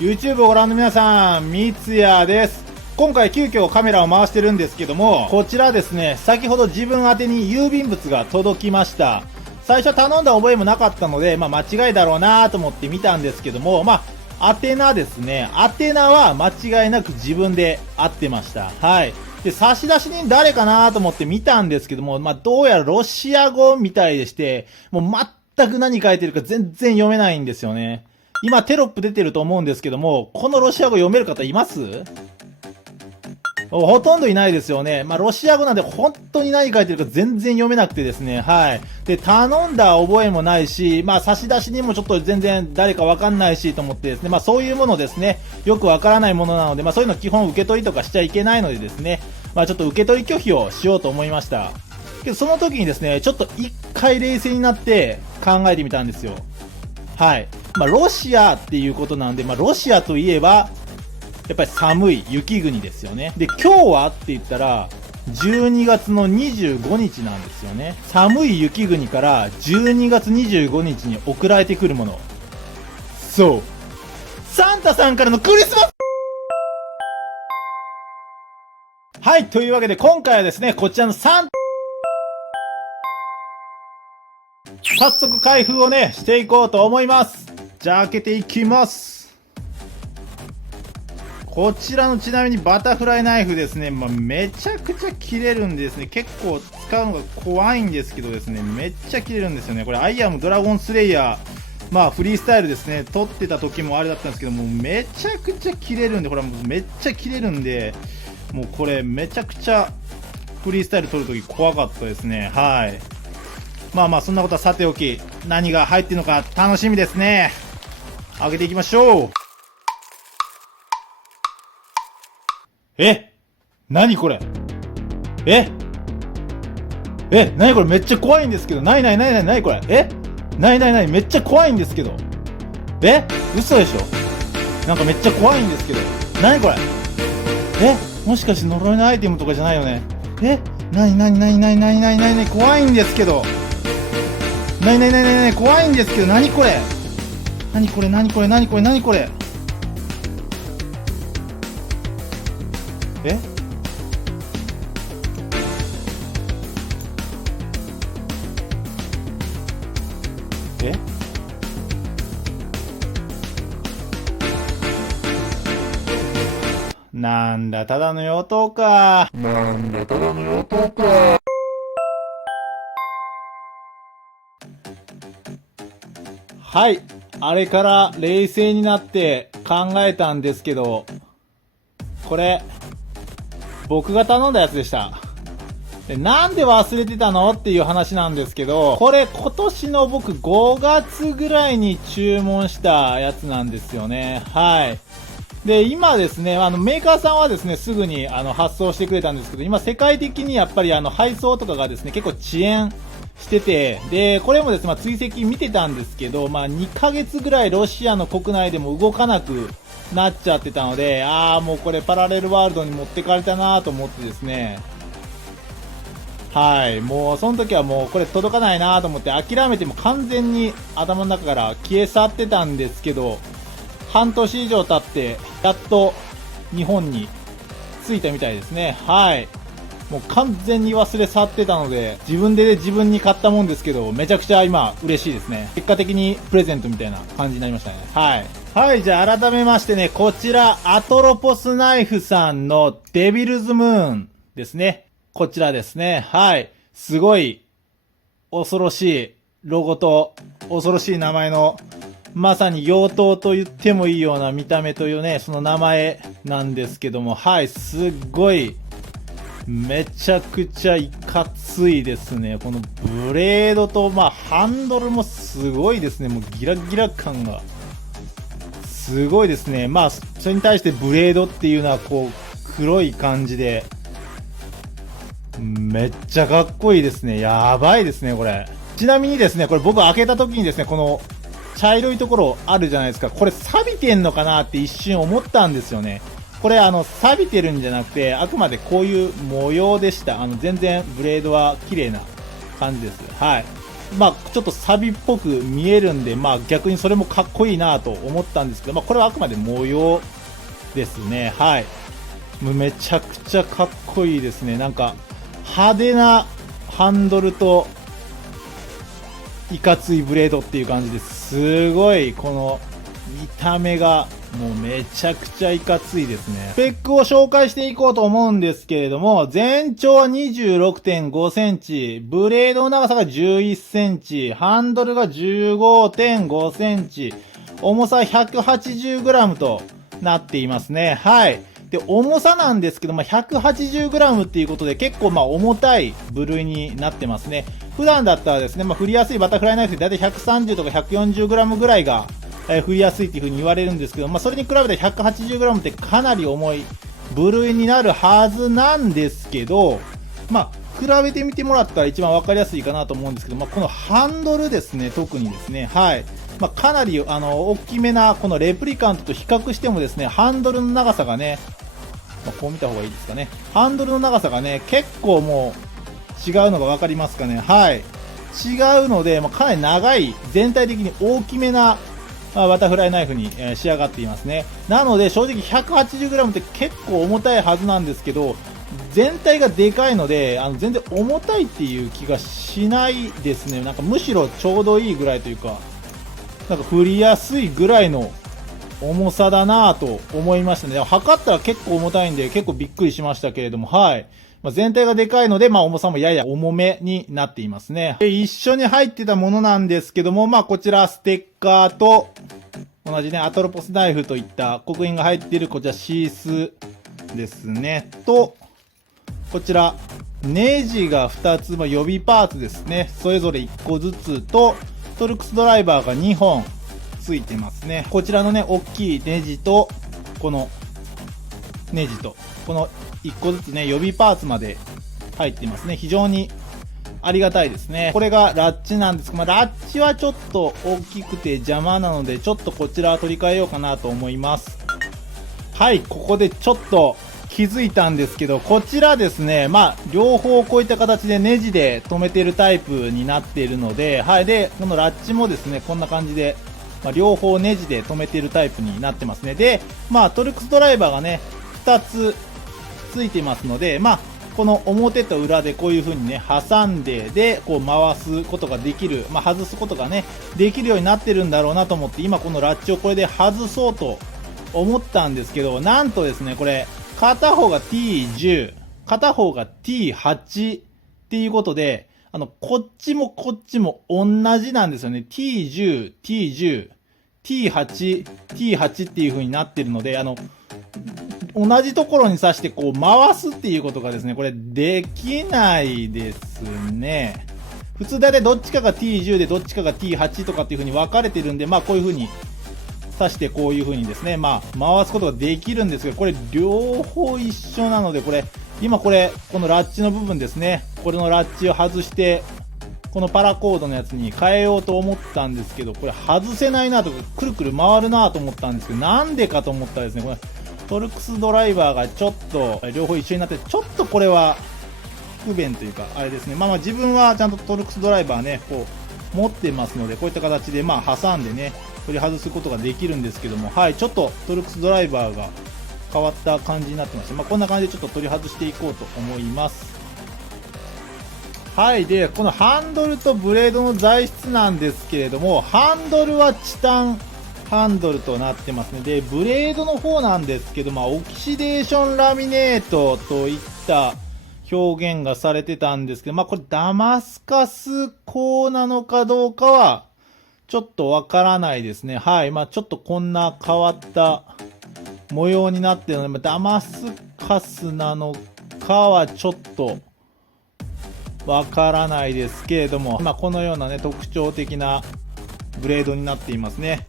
YouTube をご覧の皆さん、三ツ矢です。今回急遽カメラを回してるんですけども、こちらですね、先ほど自分宛てに郵便物が届きました。最初頼んだ覚えもなかったので、間違いだろうなと思って見たんですけども、宛名ですね。宛名は間違いなく自分で合ってました。はい。で、差出人誰かなと思って見たんですけども、どうやらロシア語みたいでして、もう全く何書いてるか全然読めないんですよね。今テロップ出てると思うんですけども、このロシア語読める方います？ほとんどいないですよね。ロシア語なんで本当に何書いてるか全然読めなくてですね。はい。で、頼んだ覚えもないし、差出人もちょっと全然誰かわかんないしと思ってですね。そういうものですね。よくわからないものなので、そういうの基本受け取りとかしちゃいけないのでですね。ちょっと受け取り拒否をしようと思いました。けどその時にですね、ちょっと一回冷静になって考えてみたんですよ。はい。ロシアっていうことなんで、ロシアといえば、やっぱり寒い雪国ですよね。で、今日はって言ったら、12月の25日なんですよね。寒い雪国から12月25日に送られてくるもの。そう。サンタさんからのクリスマス。はい、というわけで今回はですね、こちらの早速開封をね、していこうと思います。じゃあ開けていきます。こちらのちなみにバタフライナイフですね。めちゃくちゃ切れるんでですね、結構使うのが怖いんですけどですね、めっちゃ切れるんですよね。これアイアムドラゴンスレイヤー、フリースタイルですね、撮ってた時もあれだったんですけども、めちゃくちゃ切れるんで、これもうめっちゃ切れるんで、もうこれめちゃくちゃフリースタイル撮る時怖かったですね。はい。そんなことはさておき、何が入ってるのか楽しみですね。開けていきましょう。何これ？何これ？めっちゃ怖いんですけど。何これ？めっちゃ怖いんですけど。嘘でしょ？なんかめっちゃ怖いんですけど。何これ？もしかして呪いのアイテムとかじゃないよね？怖いんですけど。怖いんですけど。何これ？なんだ、ただの妖刀か。はい。あれから冷静になって考えたんですけど、これ、僕が頼んだやつでした。で、なんで忘れてたのっていう話なんですけど、これ今年の僕5月ぐらいに注文したやつなんですよね。はい。で、今ですね、メーカーさんはですね、すぐに発送してくれたんですけど、今世界的にやっぱり配送とかがですね、結構遅延してて、で、これもですね、追跡見てたんですけど、2ヶ月ぐらいロシアの国内でも動かなくなっちゃってたので、もうこれパラレルワールドに持ってかれたなと思ってですね、はい、もうその時はもうこれ届かないなと思って諦めても完全に頭の中から消え去ってたんですけど、半年以上経ってやっと日本に着いたみたいですね。はい。もう完全に忘れ去ってたので、自分で自分に買ったもんですけど、めちゃくちゃ今嬉しいですね。結果的にプレゼントみたいな感じになりましたね。はい。はい、じゃあ改めましてね、こちらアトロポスナイフさんのデビルズムーンですね。こちらですね。はい。すごい恐ろしいロゴと恐ろしい名前の、まさに妖刀と言ってもいいような見た目というね、その名前なんですけども、はい、すっごいめちゃくちゃいかついですね。このブレードと、ハンドルもすごいですね。もうギラギラ感がすごいですね。それに対してブレードっていうのはこう黒い感じで、めっちゃかっこいいですね。やばいですね、これ。ちなみにですね、これ僕開けた時にですね、この茶色いところあるじゃないですか。これ錆びてんのかなって一瞬思ったんですよね。これ錆びてるんじゃなくて、あくまでこういう模様でした。全然ブレードは綺麗な感じです。はい。ちょっとサビっぽく見えるんで、逆にそれもかっこいいなと思ったんですけど、これはあくまで模様ですね。はい。もうめちゃくちゃかっこいいですね。なんか、派手なハンドルと、いかついブレードっていう感じです。すごい、この、見た目が、もうめちゃくちゃいかついですね。スペックを紹介していこうと思うんですけれども、全長は 26.5 センチ、ブレードの長さが11センチ、ハンドルが 15.5 センチ、重さ 180g となっていますね。はい。で、重さなんですけど、180g っていうことで結構重たい部類になってますね。普段だったらですね、振りやすいバタフライナイフでだいたい130とか 140g ぐらいが振りやすいっていう風に言われるんですけど、それに比べて 180g ってかなり重い部類になるはずなんですけど、比べてみてもらったら一番わかりやすいかなと思うんですけど、このハンドルですね、特にですね、はい。かなり、大きめな、このレプリカントと比較してもですね、ハンドルの長さがね、こう見た方がいいですかね。ハンドルの長さがね、結構もう、違うのがわかりますかね。はい。違うので、かなり長い、全体的に大きめな、バタフライナイフに、仕上がっていますね。なので、正直 180g って結構重たいはずなんですけど、全体がでかいので、全然重たいっていう気がしないですね。なんかむしろちょうどいいぐらいというか、なんか振りやすいぐらいの重さだなぁと思いましたね。測ったら結構重たいんで結構びっくりしましたけれども、はい。全体がでかいので、重さもやや重めになっていますね。で、一緒に入ってたものなんですけども、こちらステッカーと、同じね、アトロポスナイフといった刻印が入っているこちらシースですね。と、こちら、ネジが2つ、予備パーツですね。それぞれ1個ずつと、トルクスドライバーが2本ついてますね。こちらのね、大きいネジと、このネジと、この1個ずつね、予備パーツまで入っていますね。非常にありがたいですね。これがラッチなんですけど、ラッチはちょっと大きくて邪魔なので、ちょっとこちら取り替えようかなと思います。はい、ここでちょっと気づいたんですけど、こちらですね、両方こういった形でネジで留めているタイプになっているので、はい、で、このラッチもですね、こんな感じで、両方ネジで留めているタイプになってますね。で、トルクスドライバーがね、2つついてますので、この表と裏でこういう風にね、挟んで、で、こう回すことができる、外すことがね、できるようになってるんだろうなと思って、今このラッチをこれで外そうと思ったんですけど、なんとですね、これ、片方が T10、片方が T8 っていうことで、こっちもこっちも同じなんですよね。T10、T10、T8、T8 っていう風になってるので、同じところに刺してこう回すっていうことがですね、これできないですね。普通だいたいどっちかが T10 でどっちかが T8 とかっていう風に分かれてるんで、こういう風に刺してこういう風にですね、回すことができるんですけど、これ両方一緒なので、これ、今これ、このラッチの部分ですね、これのラッチを外して、このパラコードのやつに変えようと思ったんですけど、これ外せないなと、くるくる回るなと思ったんですけど、なんでかと思ったらですね、これ、トルクスドライバーがちょっと、両方一緒になって、ちょっとこれは、不便というか、あれですね。自分はちゃんとトルクスドライバーね、こう、持ってますので、こういった形で、挟んでね、取り外すことができるんですけども、はい、ちょっとトルクスドライバーが変わった感じになってまして、こんな感じでちょっと取り外していこうと思います。はい、で、このハンドルとブレードの材質なんですけれども、ハンドルはチタンハンドルとなってますね。で、ブレードの方なんですけど、オキシデーションラミネートといった表現がされてたんですけど、これダマスカス鋼なのかどうかは、ちょっとわからないですね。はい。ちょっとこんな変わった模様になっているので、ダマスカスなのかはちょっとわからないですけれども、このようなね、特徴的なブレードになっていますね。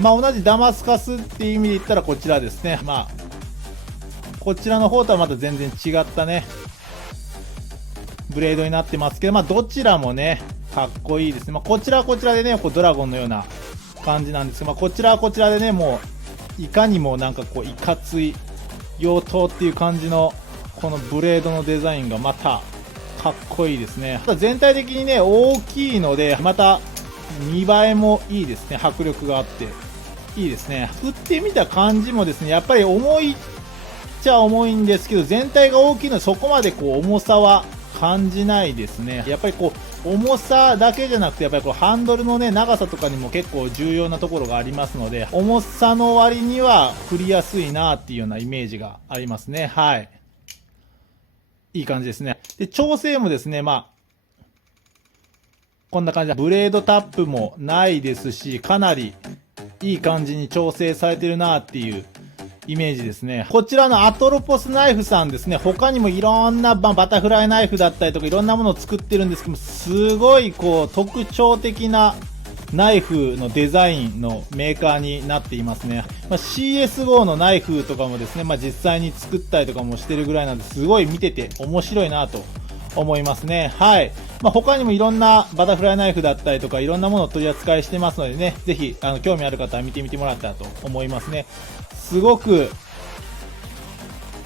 同じダマスカスっていう意味で言ったらこちらですね。こちらの方とはまた全然違ったね、ブレードになってますけど、どちらもね、かっこいいですね。こちらはこちらでね、こうドラゴンのような感じなんですけど、こちらはこちらでね、もう、いかにもなんかこう、いかつい、妖刀っていう感じの、このブレードのデザインがまた、かっこいいですね。ただ全体的にね、大きいので、また見栄えもいいですね。迫力があって。いいですね。振ってみた感じもですね、やっぱり重いっちゃ重いんですけど、全体が大きいのでそこまでこう重さは感じないですね。やっぱりこう、重さだけじゃなくて、やっぱりこうハンドルのね、長さとかにも結構重要なところがありますので、重さの割には振りやすいなっていうようなイメージがありますね。はい。いい感じですね。で、調整もですね、こんな感じで、ブレードタップもないですし、かなりいい感じに調整されてるなっていうイメージですね。こちらのアトロポスナイフさんですね、他にもいろんな、バタフライナイフだったりとかいろんなものを作ってるんですけども、すごいこう特徴的なナイフのデザインのメーカーになっていますね。CS5 のナイフとかもですね、実際に作ったりとかもしてるぐらいなんで、すごい見てて面白いなと思いますね。はい。他にもいろんなバタフライナイフだったりとかいろんなものを取り扱いしてますのでね、ぜひ興味ある方は見てみてもらったらと思いますね。すごく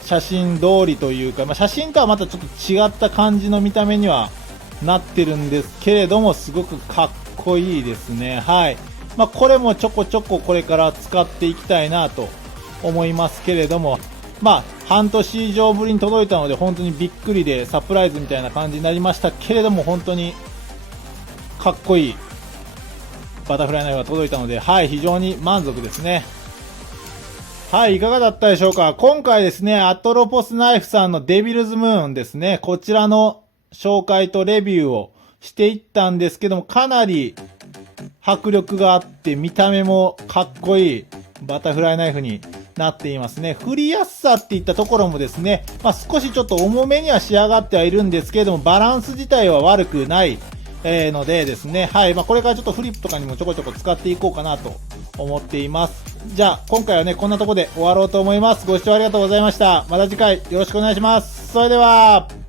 写真通りというか、写真とはまたちょっと違った感じの見た目にはなってるんですけれども、すごくかっこいいですね。はい。これもちょこちょここれから使っていきたいなと思いますけれども、半年以上ぶりに届いたので本当にびっくりでサプライズみたいな感じになりましたけれども、本当にかっこいいバタフライナイフが届いたので、はい、非常に満足ですね。はい、いかがだったでしょうか。今回ですね、アトロポスナイフさんのデビルズムーンですね、こちらの紹介とレビューをしていったんですけども、かなり迫力があって見た目もかっこいいバタフライナイフになっていますね。振りやすさっていったところもですね、少しちょっと重めには仕上がってはいるんですけれども、バランス自体は悪くないのでですね、はい、これからちょっとフリップとかにもちょこちょこ使っていこうかなと思っています。じゃあ、今回はね、こんなところで終わろうと思います。ご視聴ありがとうございました。また次回よろしくお願いします。それでは。